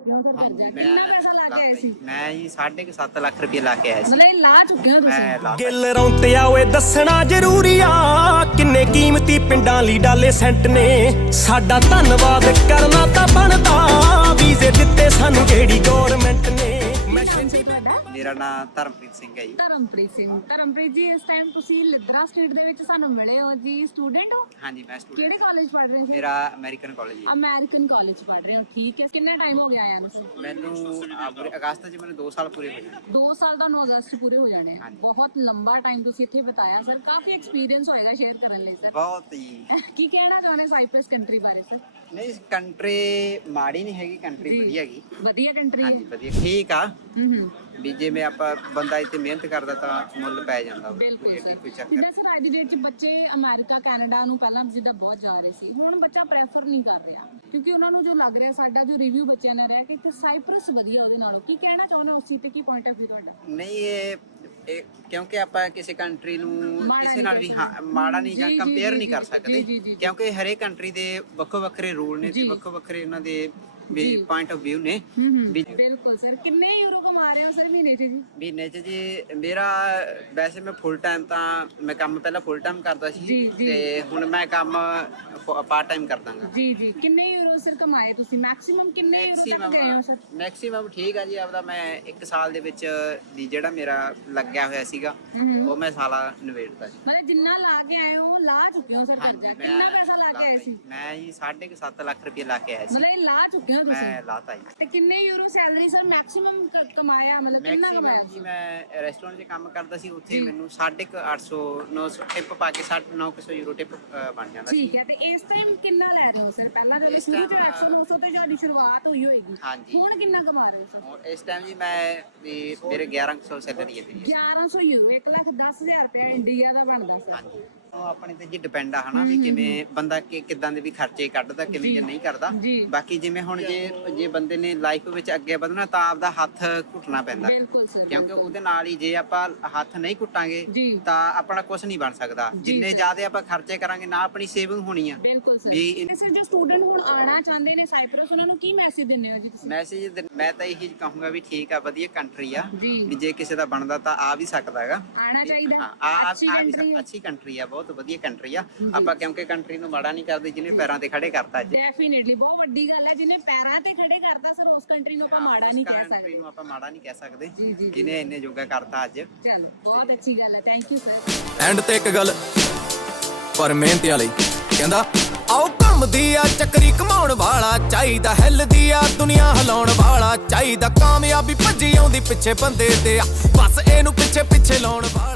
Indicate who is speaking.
Speaker 1: ਚੁੱਕੇ ਹੋ ਫਿਰ ਕਰਜ਼ਾ? ਕਿੰਨਾ ਪੈਸਾ ਲਾ ਕੇ ਆਏ ਸੀ?
Speaker 2: ਮੈਂ ਜੀ 7.5 ਲੱਖ ਰੁਪਏ ਲਾ ਕੇ ਆਇਆ ਸੀ।
Speaker 1: ਮਤਲਬ ਇਹ ਲਾ ਚੁੱਕੇ ਹੋ
Speaker 2: ਮੈਂ
Speaker 1: ਤੁਸੀਂ?
Speaker 2: ਲਾ
Speaker 3: ਗਿੱਲ ਰੌਂਤਿਆ ਓਏ ਦੱਸਣਾ ਜ਼ਰੂਰੀ ਆ, ਕਿੰਨੇ ਕੀਮਤੀ ਪਿੰਡਾਂ ਲਈ ਡਾਲੇ ਸੈਂਟ ਨੇ। ਸਾਡਾ ਧੰਨਵਾਦ ਕਰਨਾ ਤਾਂ ਬਣਦਾ, ਵੀਜ਼ੇ ਦਿੱਤੇ ਸਾਨੂੰ ਜਿਹੜੀ ਗੌਰਮੈਂਟ ਨੇ। ਮੈਂ
Speaker 2: ਮੇਰਾ ਨਾਮ ਧਰਮਪ੍ਰੀਤ ਸਿੰਘ ਹੈ ਜੀ।
Speaker 1: ਧਰਮਪ੍ਰੀਤ ਸਿੰਘ। ਧਰਮਪ੍ਰੀਤ ਜੀ, ਇਸ ਟਾਈਮ ਤੁਸੀਂ ਲਿਦਰਾ ਸਟੇਟ ਦੇ ਵਿੱਚ ਸਾਨੂੰ ਮਿਲੇ ਹੋ ਜੀ। ਸਟੂਡੈਂਟ ਹੋ?
Speaker 2: ਹਾਂਜੀ ਮੈਂ
Speaker 1: ਕਿਹੜੇ
Speaker 2: ਸਟੂਡੈਂਟ।
Speaker 1: ਕਾਲਜ ਪੜ੍ਹ ਰਹੇ ਹੋ?
Speaker 2: ਮੇਰਾ ਅਮਰੀਕਨ ਕਾਲਜ ਜੀ।
Speaker 1: ਅਮਰੀਕਨ ਕਾਲਜ ਪੜ੍ਹ ਰਹੇ ਹੋ, ਠੀਕ ਹੈ। ਕਿੰਨਾ ਟਾਈਮ ਹੋ ਗਿਆ ਆਇਆ ਨੂੰ?
Speaker 2: ਮੈਨੂੰ ਅਗਸਤ 'ਚ ਮੈਨੂੰ 2 ਸਾਲ ਪੂਰੇ ਹੋਏ ਨੇ।
Speaker 1: 2 ਸਾਲ ਤੁਹਾਨੂੰ ਅਗਸਤ ਪੂਰੇ ਹੋ ਜਾਣੇ ਆ।
Speaker 2: ਹਾਂਜੀ।
Speaker 1: ਬਹੁਤ ਲੰਬਾ ਟਾਈਮ ਤੁਸੀਂ ਇੱਥੇ ਬਿਤਾਇਆ ਸਰ। ਕਾਫੀ ਐਕਸਪੀਰੀਅੰਸ ਹੋਏਗਾ ਸ਼ੇਅਰ ਕਰਨ ਲਈ ਸਰ।
Speaker 2: ਬਹੁਤ ਜੀ।
Speaker 1: ਕੀ ਕਹਿਣਾ ਚਾਹੁੰਦੇ ਸਾਈਪ੍ਰਸ ਕੰਟਰੀ ਬਾਰੇ ਸਰ?
Speaker 2: ਨਹੀਂ ਕੰਟਰੀ ਮਾੜੀ ਨਹੀਂ ਹੈਗੀ, ਕੰਟਰੀ ਵਧੀਆ ਹੈਗੀ।
Speaker 1: ਵਧੀਆ ਕੰਟਰੀ ਹੈ।
Speaker 2: ਹਾਂਜੀ ਵਧੀਆ ਠੀਕ ਆ।
Speaker 1: ਹੂੰ
Speaker 2: ਵੀ ਜਿਵੇਂ ਆਪਾਂ ਬੰਦਾ ਇੱਥੇ ਮਿਹਨਤ ਕਰਦਾ ਤਾਂ ਮੁੱਲ ਪੈ ਜਾਂਦਾ।
Speaker 1: ਬਿਲਕੁਲ ਸਰ।
Speaker 2: ਕੋਈ ਚੱਕਰ
Speaker 1: ਜਿੱਦਾਂ ਸਰ ਅੱਜ ਦੀ ਡੇਟ 'ਚ ਬੱਚੇ ਅਮਰੀਕਾ ਕੈਨੇਡਾ ਨੂੰ ਪਹਿਲਾਂ ਜਿੱਦਾਂ ਬਹੁਤ ਜਾ ਰਹੇ ਸੀ, ਹੁਣ ਬੱਚਾ ਪ੍ਰੈਫਰ ਨਹੀਂ ਕਰ ਰਿਹਾ ਕਿਉਂਕਿ ਉਹਨਾਂ ਨੂੰ ਜੋ ਲੱਗ ਰਿਹਾ, ਸਾਡਾ ਜੋ ਰਿਵਿਊ ਬੱਚਿਆਂ ਨੇ ਰਿਹਾ ਕਿ ਇੱਥੇ ਸਾਈਪ੍ਰਸ ਵਧੀਆ ਉਹਦੇ ਨਾਲੋਂ। ਕੀ ਕਹਿਣਾ ਚਾਹੁੰਦੇ ਹੋ ਉਸ ਚੀਜ਼ ਤੇ? ਕੀ ਪੁਆਇੰਟ ਆਫ ਵਿਊ ਤੁਹਾਡਾ?
Speaker 2: ਨਹੀਂ ਇਹ ਕਿਉਂਕਿ ਆਪਾਂ ਕਿਸੇ ਕੰਟਰੀ ਨੂੰ
Speaker 1: ਮਾੜਾ
Speaker 2: ਕਿਸੇ ਨਾਲ ਵੀ ਮਾੜਾ ਨਹੀਂ ਜਾਂ
Speaker 1: ਜੀ,
Speaker 2: ਕੰਪੇਅਰ
Speaker 1: ਜੀ,
Speaker 2: ਨਹੀਂ ਕਰ
Speaker 1: ਜੀ,
Speaker 2: ਸਕਦੇ,
Speaker 1: ਜੀ, ਜੀ।
Speaker 2: ਕਿਉਂਕਿ ਹਰੇਕ ਕੰਟਰੀ ਦੇ ਵੱਖੋ ਵੱਖਰੇ ਰੂਲ ਨੇ ਤੇ
Speaker 1: ਜੀ।
Speaker 2: ਵੱਖੋ ਵੱਖਰੇ ਉਹਨਾਂ ਦੇ ਵੀ ਪੁਆਇੰਟ ਆਫ ਵਿਊ ਨੇ। ਵੀ
Speaker 1: ਬਿਲਕੁਲ ਸਰ। ਕਿੰਨੇ ਯੂਰੋ ਕਮਾ ਰਹੇ ਹੋ ਸਰ ਮਹੀਨੇ 'ਚ ਜੀ?
Speaker 2: ਮਹੀਨੇ 'ਚ ਜੀ ਮੇਰਾ ਵੈਸੇ ਮੈਂ ਫੁੱਲ ਟਾਈਮ ਤਾਂ ਮੈਂ ਕੰਮ ਪਹਿਲਾਂ ਫੁੱਲ ਟਾਈਮ ਕਰਦਾ
Speaker 1: ਜੀ,
Speaker 2: ਸੀ
Speaker 1: ਜੀ।
Speaker 2: ਤੇ ਹੁਣ ਮੈਂ ਕੰਮ ਪਾਰਟ ਟਾਈਮ ਕਰਦਾਗਾ।
Speaker 1: ਜੀ ਜੀ। ਕਿੰਨੇ ਯੂਰੋ ਸਰ ਕਮਾਏ ਤੁਸੀਂ? ਮੈਕਸਿਮਮ ਕਿੰਨੇ ਯੂਰੋ ਤੱਕ ਗਏ ਹੋ ਸਰ?
Speaker 2: ਮੈਕਸਿਮਮ ਠੀਕ ਆ ਜੀ। ਆਪਦਾ ਮੈਂ 1 ਸਾਲ ਦੇ ਵਿੱਚ ਦੀ ਜਿਹੜਾ ਮੇਰਾ ਲੱਗਿਆ ਹੋਇਆ ਸੀਗਾ ਉਹ ਮੈਂ ਸਾਲਾ ਨਿਬੇੜਦਾ ਜੀ।
Speaker 1: ਮਤਲਬ ਜਿੰਨਾ ਲਾ ਕੇ ਆਏ ਹੋ ਲਾ ਚੁੱਕੇ ਹੋ ਸਰ ਕਰਜ਼ਾ? ਕਿੰਨਾ ਪੈਸਾ ਲਾ ਕੇ ਆਏ ਸੀ?
Speaker 2: ਮੈਂ ਜੀ 7.5 ਲੱਖ ਰੁਪਏ ਲਾ ਕੇ ਆਇਆ ਸੀ।
Speaker 1: ਮਤਲਬ ਇਹ ਲਾ ਚੁੱਕੇ ਹੋ ਤੁਸੀਂ?
Speaker 2: ਮੈਂ ਲਾਤਾ ਜੀ।
Speaker 1: ਤੇ ਕਿੰਨੇ ਯੂਰੋ ਸੈਲਰੀ ਸਰ ਮੈਕਸਿਮਮ ਕਮਾਇਆ? ਮਤਲਬ ਕਿੰਨਾ ਕਮਾਇਆ?
Speaker 2: ਮੈਕਸਿਮਮ ਜੀ ਮੈਂ ਰੈਸਟੋਰੈਂਟ 'ਚ ਕੰਮ ਕਰਦਾ ਸੀ, ਉੱਥੇ ਮੈਨੂੰ 850 900 ਟਿਪ ਪਾ ਕੇ 900 ਯੂਰੋ ਟਿਪ ਬਣ ਜਾਂਦਾ ਸੀ।
Speaker 1: ਠੀਕ ਹੈ। ਤੇ ਇਸ ਟਾਈਮ ਕਿੰਨਾ ਲੈ ਰਹੇ ਹੋ ਸਰ? ਪਹਿਲਾਂ ਜਦੋਂ
Speaker 2: ਇਸ
Speaker 1: ਸ਼ੁਰੂ ਚ
Speaker 2: time
Speaker 1: 100 200 ਤੇ ਤੁਹਾਡੀ ਸ਼ੁਰੂਆਤ ਹੋਈ ਹੋਏਗੀ,
Speaker 2: ਹਾਂਜੀ।
Speaker 1: ਹੁਣ ਕਿੰਨਾ ਕਮਾ ਰਹੇ ਹੋ ਸਰ?
Speaker 2: ਹੁਣ ਇਸ ਟਾਈਮ ਜੀ ਮੈਂ ਵੀ ਮੇਰੇ 1100 ਸੈਲਰੀ ਹੈ ਮੇਰੀ।
Speaker 1: 1100 ਯੂਰੋ 1,10,000 ਰੁਪਏ ਇੰਡੀਆ ਦਾ ਬਣਦਾ ਸਰ।
Speaker 2: ਹਾਂਜੀ ਉਹ ਆਪਣੇ ਤੇ ਜੀ ਡਿਪੈਂਡ ਆ ਹਨਾ ਵੀ ਕਿਵੇਂ ਬੰਦਾ ਕਿਦਾਂ ਦੇ ਵੀ ਖਰਚੇ ਕੱਢਦਾ, ਕਿਵੇਂ ਜਾਂ ਨਹੀਂ ਕਰਦਾ।
Speaker 1: ਜੀ।
Speaker 2: ਬਾਕੀ ਜਿਵੇਂ ਹੁਣ ਜੇ ਬੰਦੇ ਨੇ ਲਾਈਫ ਵਿੱਚ ਅੱਗੇ ਵਧਣਾ ਤਾਂ ਆਪਦਾ ਹੱਥ ਘੁੱਟਣਾ ਪੈਂਦਾ,
Speaker 1: ਬਿਲਕੁਲ ਸਰ।
Speaker 2: ਕਿਉਂਕਿ ਉਹਦੇ ਨਾਲ ਹੀ ਜੇ ਆਪਾਂ ਹੱਥ ਨਹੀਂ ਘੁੱਟਾਂਗੇ
Speaker 1: ਜੀ।
Speaker 2: ਤਾਂ ਆਪਣਾ ਕੁਝ ਨਹੀਂ ਬਣ ਸਕਦਾ। ਜਿੰਨੇ ਜ਼ਿਆਦਾ ਆਪਾਂ ਖਰਚੇ ਕਰਾਂਗੇ ਨਾ ਆਪਣੀ ਸੇਵਿੰਗ ਹੋਣੀ ਆ।
Speaker 1: ਬਿਲਕੁਲ ਸਰ।
Speaker 2: ਵੀ
Speaker 1: ਤੇ ਸਰ ਜੋ ਸਟੂਡੈਂਟ ਹੁਣ ਆਣਾ ਚਾਹੁੰਦੇ ਨੇ ਸਾਈਪ੍ਰਸ, ਉਹਨਾਂ ਨੂੰ ਕੀ ਮੈਸੇਜ ਦਿੰਦੇ ਹੋ ਜੀ ਤੁਸੀਂ?
Speaker 2: ਮੈਸੇਜ ਮੈਂ ਤਾਂ ਇਹੀ ਕਹੂੰਗਾ ਵੀ ਠੀਕ ਆ, ਵਧੀਆ ਕੰਟਰੀ ਆ
Speaker 1: ਜੀ।
Speaker 2: ਵੀ ਜੇ ਕਿਸੇ ਦਾ ਬਣਦਾ ਤਾਂ ਆ ਵੀ ਸਕਦਾ ਹੈਗਾ।
Speaker 1: ਆਣਾ ਚਾਹੀਦਾ।
Speaker 2: ਹਾਂ
Speaker 1: ਅੱਛੀ
Speaker 2: ਆ ਵੀ
Speaker 1: country ਹੈ।
Speaker 2: ਅੱਛੀ ਕੰਟਰੀ ਆ, ਬਹੁਤ ਵਧੀਆ ਕੰਟਰੀ ਆ। ਆਪਾਂ ਕਿਉਂਕਿ ਕੰਟਰੀ ਨੂੰ ਮਾੜਾ ਨਹੀਂ ਕਰਦੇ, ਜਿਹਨੇ ਪੈਰਾਂ ਤੇ ਖੜੇ ਕਰਤਾ ਅੱਜ।
Speaker 1: ਡੈਫੀਨਿਟਲੀ ਬਹੁਤ ਵੱਡੀ ਗੱਲ ਹੈ, ਜਿਹਨੇ ਪੈਰਾਂ ਤੇ ਖੜੇ ਕਰਤਾ ਸਰ, ਉਸ ਕੰਟਰੀ ਨੂੰ ਆਪਾਂ ਮਾੜਾ ਨਹੀਂ ਕਹਿ
Speaker 2: ਕੰਟਰੀ
Speaker 1: ਸਕਦੇ।
Speaker 2: ਨੂੰ ਆਪਾਂ ਮਾੜਾ ਨਹੀਂ ਕਹਿ ਸਕਦੇ,
Speaker 1: ਜੀ, ਜੀ।
Speaker 2: ਜਿਹਨੇ ਇੰਨੇ ਜੋਗਾ ਕਰਤਾ ਅੱਜ।
Speaker 1: ਚਲੋ ਬਹੁਤ ਅੱਛੀ ਗੱਲ ਹੈ, ਥੈਂਕ ਯੂ ਸਰ।
Speaker 3: ਐਂਡ ਤੇ ਇੱਕ ਗੱਲ ਪਰ ਮਿਹਨਤ ਵਾਲੀ ਕਹਿੰਦਾ, ਆਓ ਘੁੰਮਦੀ ਆ ਚੱਕਰੀ ਕਮਾਉਣ ਵਾਲਾ ਚਾਹੀਦਾ, ਹਿੱਲਦੀ ਆ ਦੁਨੀਆ ਹਿਲਾਉਣ ਵਾਲਾ ਚਾਹੀਦਾ, ਕਾਮਯਾਬੀ ਭੱਜੀ ਆਉਂਦੀ ਪਿੱਛੇ ਬੰਦੇ ਤੇ ਆ, ਬਸ ਇਹਨੂੰ ਪਿੱਛੇ ਪਿੱਛੇ ਲਾਉਣ ਵਾਲਾ।